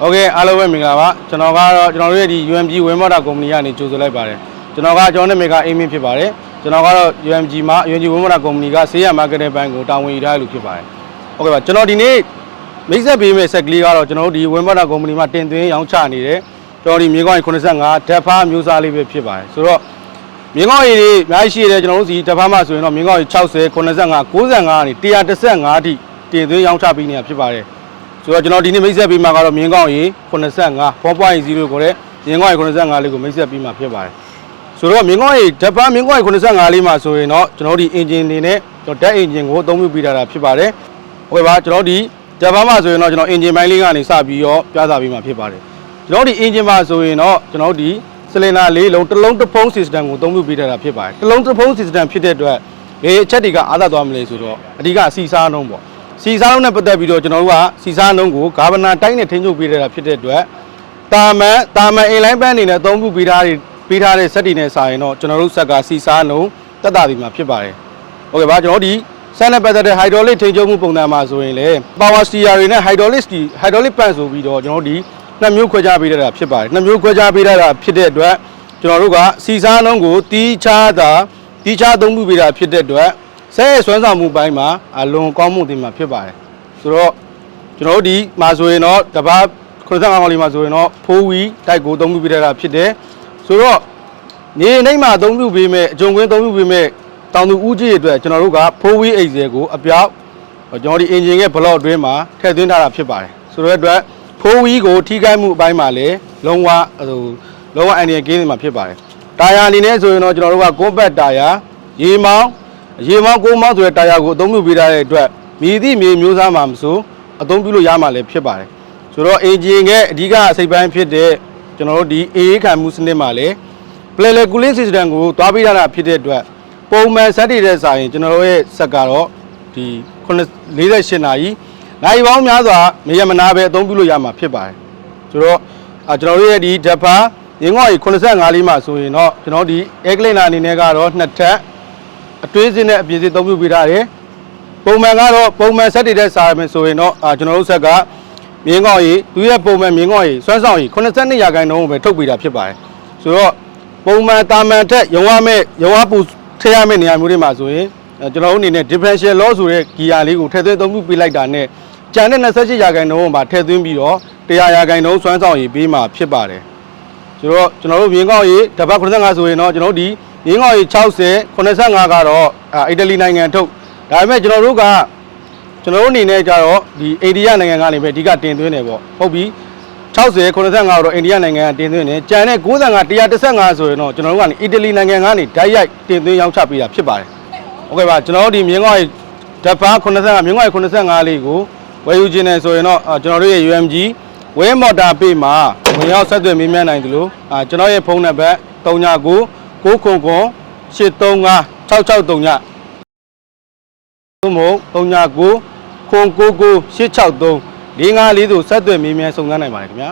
Okay အားလုံးပဲမင်္ဂလာပါကျွန်တော်တို့ရဲ့ဒီ UMG ဝင်းမော်တာကုမ္ပဏီကနေကြိုဆိုလိုက်ပါတယ်ကျွန်တော်နဲ့မေကအိမ်မင်းဖြစ်ပါတယ်ကျွန်တော်ကတော့ UMG မှာ UMG ဝင်းမော်တာကုမ္ပဏီကဆေးရ marketing ဘဏ်ကိုတာဝန်ယူထားလို့ဖြစ်ပါတယ်ဟုတ်ကဲ့ပါကျွန်တော်ဒီနေ့မိတ်ဆက်ပေးမယ့်ဆက်ကလေးကတော့ကျွန်တော်တို့ဒီဝင်းမော်တာကုမ္ပဏီမှာတင်သွင်းရောင်းချနေတယ်ကျွန်တော်ဒီမြေကောင်း85ဓာတ်ဖားမျိုးစားလေးပဲဖြစ်ပါတယ်ဆိုတော့မြေကောင်းရည်တွေအများကြီးရှိတယ်ကျွန်တော်တို့စီဓာတ်ဖားမှာဆိုရင်တော့မြေကောင်းရည်60 85 95ကနေ115အထိတင်သွင်းရောင်းချပေးနေတာဖြစ်ပါတယ်ဆိုတော့ကျွန်တော်ဒီနေ့မိတ်ဆက်ပေးမှာကတော့မြင်းကောင်းရေ85 4.0 ကိုတဲ့မြင်းကောင်းရေ85လေးကိုမိတ်ဆက်ပေးမှာဖြစ်ပါတယ်ဆိုတော့မြင်းကောင်းရေဓာတ်ဖားမြင်းကောင်းရေ85လေးမှာဆိုရင်တော့ကျွန်တော်ဒီအင်ဂျင်တွေနဲ့ဓာတ်အင်ဂျင်ကိုအသုံးပြုပေးထားတာဖြစ်ပါတယ်ဟုတ်ကဲ့ပါကျွန်တော်ဒီဓာတ်ဖားမှာဆိုရင်တော့ကျွန်တော်အင်ဂျင်ပိုင်းလေးကနေစပြီးတော့ပြသပေးမှာဖြစ်ပါတယ်ကျွန်တော်ဒီအင်ဂျင်မှာဆိုရင်တော့ကျွန်တော်ဒီစလင်ဒါလေးလုံးတစ်လုံးတစ်ဖုံး system ကိုအသုံးပြုပေးထားတာဖြစ်ပါတယ်တစ်လုံးတစ်ဖုံး system ဖြစ်တဲ့အတွက်ဘယ်အချက်တွေကအားသာသွားမလဲဆိုတော့အဓိကစီစားနှုံးပေါ့စီစားလုံးနဲ့ပတ်သက်ပြီးတော့ကျွန်တော်တို့ကစီစားလုံးကိုဂါဗနာတိုင်းနဲ့ထိန်းချုပ်ပေးရတာဖြစ်တဲ့အတွက်တာမန်အင်လိုင်းပန်းအနေနဲ့အသုံးပြုပေးထားတဲ့စက်တီနဲ့စာရင်တော့ကျွန်တော်တို့ဆက်ကစီစားလုံးတက်တာဒီမှာဖြစ်ပါတယ်။ဟုတ်ကဲ့ပါကျွန်တော်ဒီစက်နဲ့ပတ်သက်တဲ့ hydraulic ထိန်းချုပ်မှုပုံစံမှာဆိုရင်လေ power steer တွေနဲ့ hydraulic pump ဆိုပြီးတော့ကျွန်တော်တို့ဒီနှစ်မျိုးခွဲခြားပေးထားတာဖြစ်ပါတယ်။နှစ်မျိုးခွဲခြားပေးထားတာဖြစ်တဲ့အတွက်ကျွန်တော်တို့ကစီစားလုံးကိုတီးခြားအသုံးပြုပေးတာဖြစ်တဲ့အတွက်ဆဲဆွမ်းဆောင်မှုပိုင်းမှာအလွန်ကောင်းမှုတင်မှာဖြစ်ပါတယ်ဆိုတော့ကျွန်တော်တို့ဒီမှာဆိုရင်တော့တပတ်85ကောင်လေးမှာဆိုရင်တော့ဖိုးဝီတိုက်ကိုအသုံးပြုပေးတာဖြစ်တယ်ဆိုတော့နေနှိမ့်မှာအသုံးပြုပေးမဲ့အကြုံကွင်းအသုံးပြုပေးမဲ့တောင်သူဦးကြီးတွေအတွက်ကျွန်တော်တို့ကဖိုးဝီအိတ်ဆယ်ကိုအပြောက်ကျွန်တော်ဒီအင်ဂျင်ရဲ့ဘလော့အတွင်းမှာထည့်သွင်းထားတာဖြစ်ပါတယ်ဆိုတော့အတွက်ဖိုးဝီကိုထိခိုက်မှုအပိုင်းမှာလည်းလုံးဝအန်ဒီယန်ကင်းနေမှာဖြစ်ပါတယ်တာယာအနေနဲ့ဆိုရင်တော့ကျွန်တော်တို့ကကွန်ပတ်တာယာရေမောင်း9မောင်းဆိုတဲ့တာယာကိုအသုံးပြုပေးထားတဲ့အတွက်မြည်သည့်မြေမျိုးစားမှာမဆိုအသုံးပြုလို့ရမှာလည်းဖြစ်ပါတယ်ဆိုတော့အင်ဂျင်ရဲ့အဓိကအစိပ်ပိုင်းဖြစ်တဲ့ကျွန်တော်တို့ဒီအေးခံမှုစနစ်မှာလည်း play cooling system ကိုသွားပေးထားတာဖြစ်တဲ့အတွက်ပုံမှန်စက်တွေတဲ့စာရင်ကျွန်တော်တို့ရဲ့စက်ကတော့ဒီ48နာရီနိုင်ပေါင်းများစွာမရမနာပဲအသုံးပြုလို့ရမှာဖြစ်ပါတယ်ဆိုတော့ကျွန်တော်တို့ရဲ့ဒီဓာတ်ဖားရင်းငေါ့ကြီး85လေးမှာဆိုရင်တော့ကျွန်တော်ဒီ air cleaner အနေနဲ့ကတော့နှစ်ထပ်အတွင်းစင်းနဲ့အပြင်စင်းသုံးပြုပေးထားတယ်ပုံမှန်စက်တွေတဲ့စာမယ်ဆိုရင်တော့ကျွန်တော်တို့ဆက်ကမြင်းကောင်းကြီးသူရဲ့ပုံမှန်မြင်းကောင်းကြီးစွမ်းဆောင်ကြီး82% ကိုပဲထုတ်ပေးတာဖြစ်ပါတယ်ဆိုတော့ပုံမှန်တာမန်ထက်ရုံဝပူထည့်ရမယ့်နေရာမျိုးတွေမှာဆိုရင်ကျွန်တော်တို့အနေနဲ့ differential loss ဆိုတဲ့ gear လေးကိုထည့်သွင်းသုံးပြုပေးလိုက်တာနဲ့ကျန်တဲ့28%ကိုပါထည့်သွင်းပြီးတော့100%စွမ်းဆောင်ကြီးပေးမှာဖြစ်ပါတယ်ဆိုတော့ကျွန်တော်တို့မြင်းကောင်းကြီးဓာတ်ဖား85ဆိုရင်တော့ကျွန်တော်တို့ဒီရင်းကောင်းကြီး60 85ကတော့အီတလီနိုင်ငံထုတ်ဒါပေမဲ့ကျွန်တော်တို့အနေနဲ့ကြတော့ဒီအိန္ဒိယနိုင်ငံကနေပဲအဓိကတင်သွင်းတယ်ပေါ့ဟုတ်ပြီ60 85တော့အိန္ဒိယနိုင်ငံကတင်သွင်းတယ်ကျန်တဲ့95 115ဆိုရင်တော့ကျွန်တော်တို့ကနေအီတလီနိုင်ငံကနေဓာတ်ရိုက်တင်သွင်းရောင်းချပေးတာဖြစ်ပါတယ်ဟုတ်ကဲ့ပါကျွန်တော်တို့ဒီမြင်းကောင်းကြီးဓာတ်ဖား85မြင်းကောင်းကြီး85လေးကိုဝယ်ယူခြင်းနဲ့ဆိုရင်တော့ကျွန်တော်တို့ရဲ့ UMG ဝဲမော်တာပေးမှာဝင်ရောက်ဆက်သွယ်မေးမြန်းနိုင်တယ်လို့ကျွန်တော်ရဲ့ဖုန်းနံပါတ်39 999 835 663ညသို့မဟုတ်39 999 863 454သို့ဆက်သွယ်မေးမြန်းစုံစမ်းနိုင်ပါတယ်ခင်ဗျာ